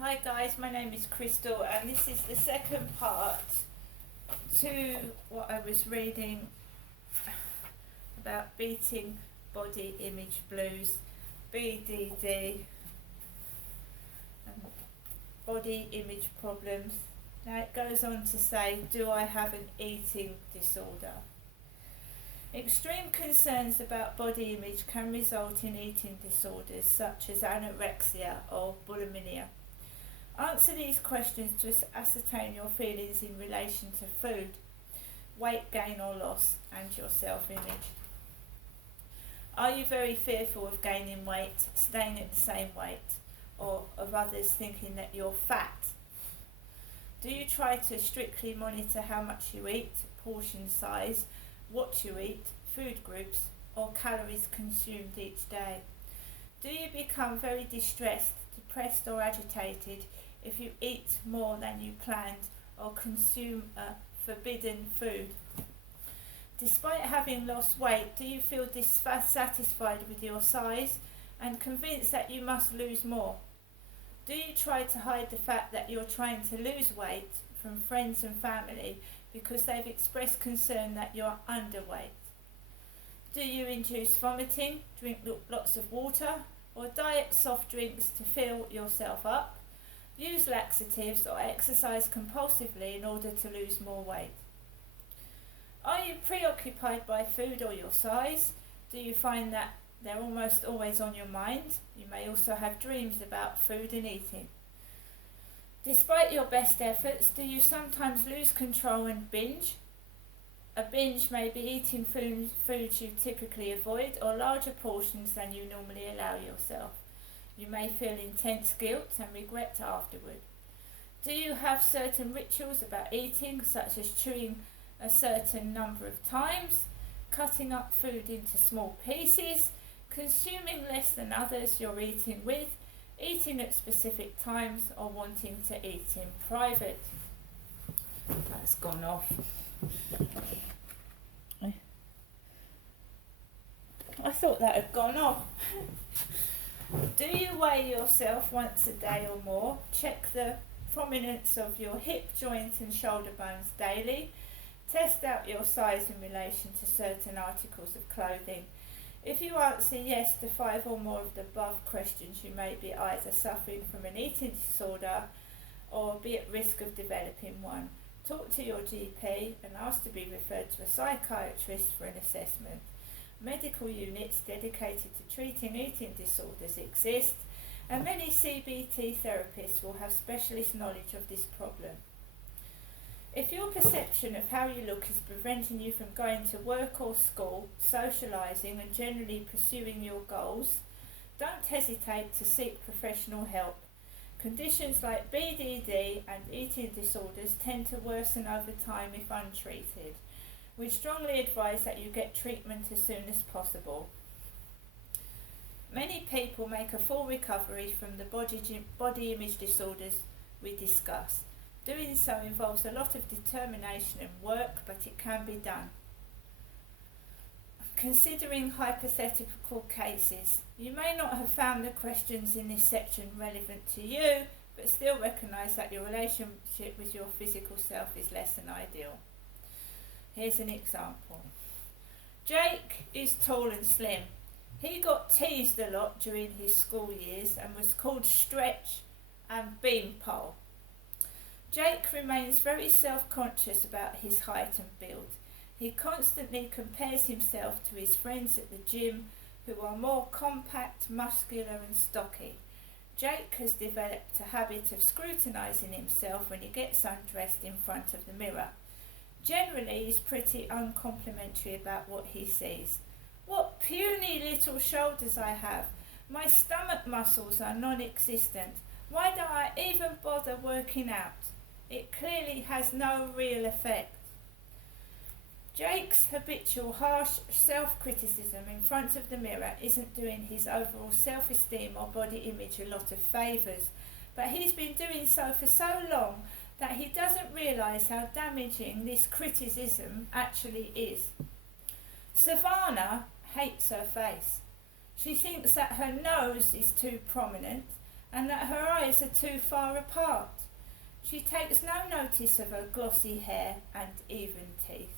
Hi guys, my name is Crystal and this is the second part to what I was reading about beating body image blues, BDD, and body image problems. Now it goes on to say, do I have an eating disorder? Extreme concerns about body image can result in eating disorders such as anorexia or bulimia. Answer these questions to ascertain your feelings in relation to food, weight gain or loss, and your self-image. Are you very fearful of gaining weight, staying at the same weight, or of others thinking that you're fat? Do you try to strictly monitor how much you eat, portion size, what you eat, food groups, or calories consumed each day? Do you become very distressed, depressed, or agitated if you eat more than you planned or consume a forbidden food? Despite having lost weight, do you feel dissatisfied with your size and convinced that you must lose more? Do you try to hide the fact that you're trying to lose weight from friends and family because they've expressed concern that you're underweight? Do you induce vomiting, drink lots of water, or diet soft drinks to fill yourself up? Use laxatives or exercise compulsively in order to lose more weight? Are you preoccupied by food or your size? Do you find that they're almost always on your mind? You may also have dreams about food and eating. Despite your best efforts, do you sometimes lose control and binge? A binge may be eating foods you typically avoid or larger portions than you normally allow yourself. You may feel intense guilt and regret afterward. Do you have certain rituals about eating, such as chewing a certain number of times, cutting up food into small pieces, consuming less than others you're eating with, eating at specific times, or wanting to eat in private? That's gone off. I thought that had gone off. Do you weigh yourself once a day or more? Check the prominence of your hip joint and shoulder bones daily. Test out your size in relation to certain articles of clothing. If you answer yes to 5 or more of the above questions, you may be either suffering from an eating disorder or be at risk of developing one. Talk to your GP and ask to be referred to a psychiatrist for an assessment. Medical units dedicated to treating eating disorders exist, and many CBT therapists will have specialist knowledge of this problem. If your perception of how you look is preventing you from going to work or school, socialising and generally pursuing your goals, don't hesitate to seek professional help. Conditions like BDD and eating disorders tend to worsen over time if untreated. We strongly advise that you get treatment as soon as possible. Many people make a full recovery from the body image disorders we discuss. Doing so involves a lot of determination and work, but it can be done. Considering hypothetical cases, you may not have found the questions in this section relevant to you, but still recognise that your relationship with your physical self is less than ideal. Here's an example. Jake is tall and slim. He got teased a lot during his school years and was called Stretch and Beanpole. Jake remains very self-conscious about his height and build. He constantly compares himself to his friends at the gym who are more compact, muscular and stocky. Jake has developed a habit of scrutinising himself when he gets undressed in front of the mirror. Generally, he's pretty uncomplimentary about what he sees. What puny little shoulders I have. My stomach muscles are non-existent. Why don't I even bother working out? It clearly has no real effect. Jake's habitual harsh self-criticism in front of the mirror isn't doing his overall self-esteem or body image a lot of favours, but he's been doing so for so long that he doesn't realise how damaging this criticism actually is. Savannah hates her face. She thinks that her nose is too prominent and that her eyes are too far apart. She takes no notice of her glossy hair and even teeth.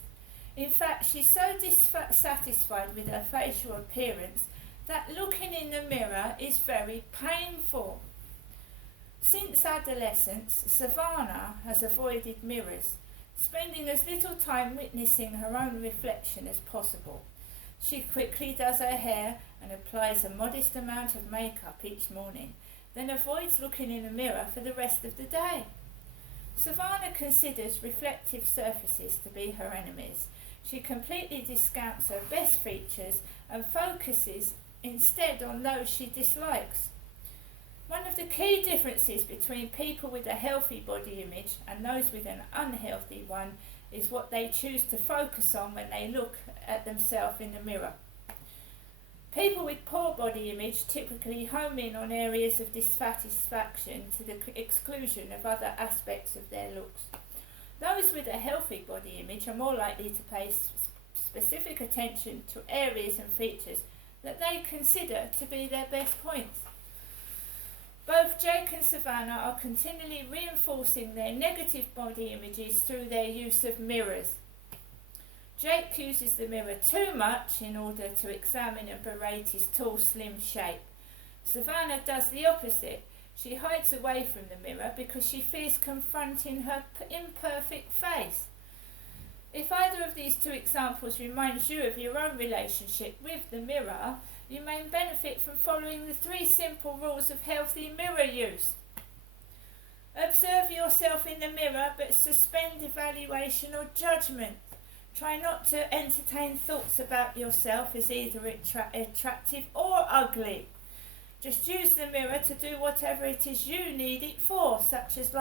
In fact, she's so dissatisfied with her facial appearance that looking in the mirror is very painful. Since adolescence, Savannah has avoided mirrors, spending as little time witnessing her own reflection as possible. She quickly does her hair and applies a modest amount of makeup each morning, then avoids looking in a mirror for the rest of the day. Savannah considers reflective surfaces to be her enemies. She completely discounts her best features and focuses instead on those she dislikes. One of the key differences between people with a healthy body image and those with an unhealthy one is what they choose to focus on when they look at themselves in the mirror. People with poor body image typically home in on areas of dissatisfaction to the exclusion of other aspects of their looks. Those with a healthy body image are more likely to pay specific attention to areas and features that they consider to be their best points. Both Jake and Savannah are continually reinforcing their negative body images through their use of mirrors. Jake uses the mirror too much in order to examine and berate his tall, slim shape. Savannah does the opposite. She hides away from the mirror because she fears confronting her imperfect face. If either of these two examples reminds you of your own relationship with the mirror, you may benefit from following the 3 simple rules of healthy mirror use. Observe yourself in the mirror, but suspend evaluation or judgment. Try not to entertain thoughts about yourself as either attractive or ugly. Just use the mirror to do whatever it is you need it for, such as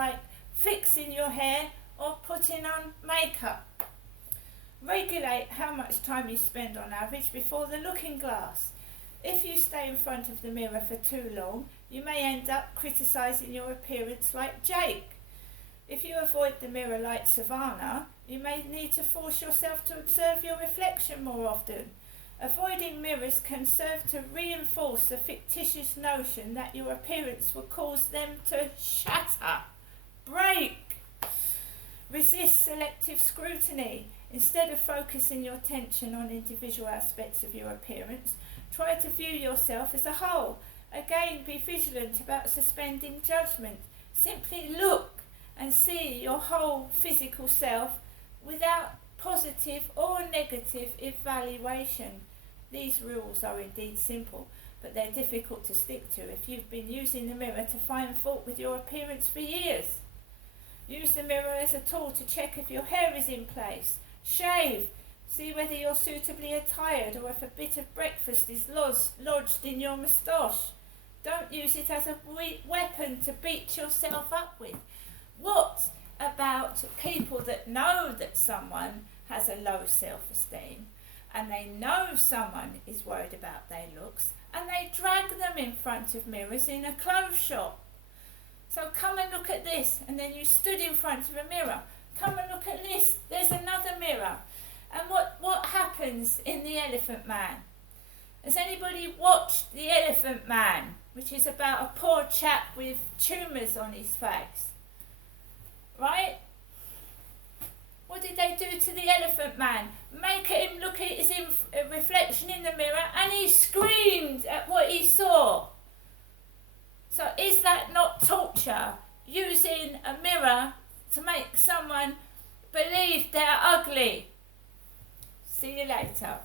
fixing your hair or putting on makeup. Regulate how much time you spend on average before the looking glass. If you stay in front of the mirror for too long, you may end up criticising your appearance like Jake. If you avoid the mirror like Savannah, you may need to force yourself to observe your reflection more often. Avoiding mirrors can serve to reinforce the fictitious notion that your appearance will cause them to shatter, break. Resist selective scrutiny. Instead of focusing your attention on individual aspects of your appearance, try to view yourself as a whole. Again, be vigilant about suspending judgment. Simply look and see your whole physical self without positive or negative evaluation. These rules are indeed simple, but they're difficult to stick to if you've been using the mirror to find fault with your appearance for years. Use the mirror as a tool to check if your hair is in place. Shave. See whether you're suitably attired or if a bit of breakfast is lodged in your moustache. Don't use it as a weapon to beat yourself up with. What about people that know that someone has a low self-esteem and they know someone is worried about their looks and they drag them in front of mirrors in a clothes shop? So come and look at this, and then you stood in front of a mirror. Come and look at this, there's another mirror. And what happens in The Elephant Man? Has anybody watched The Elephant Man, which is about a poor chap with tumours on his face? Right? What did they do to the Elephant Man? Make him look at his reflection in the mirror, and he screamed at what he saw. So is that not torture? Using a mirror to make someone believe they're ugly? See you later.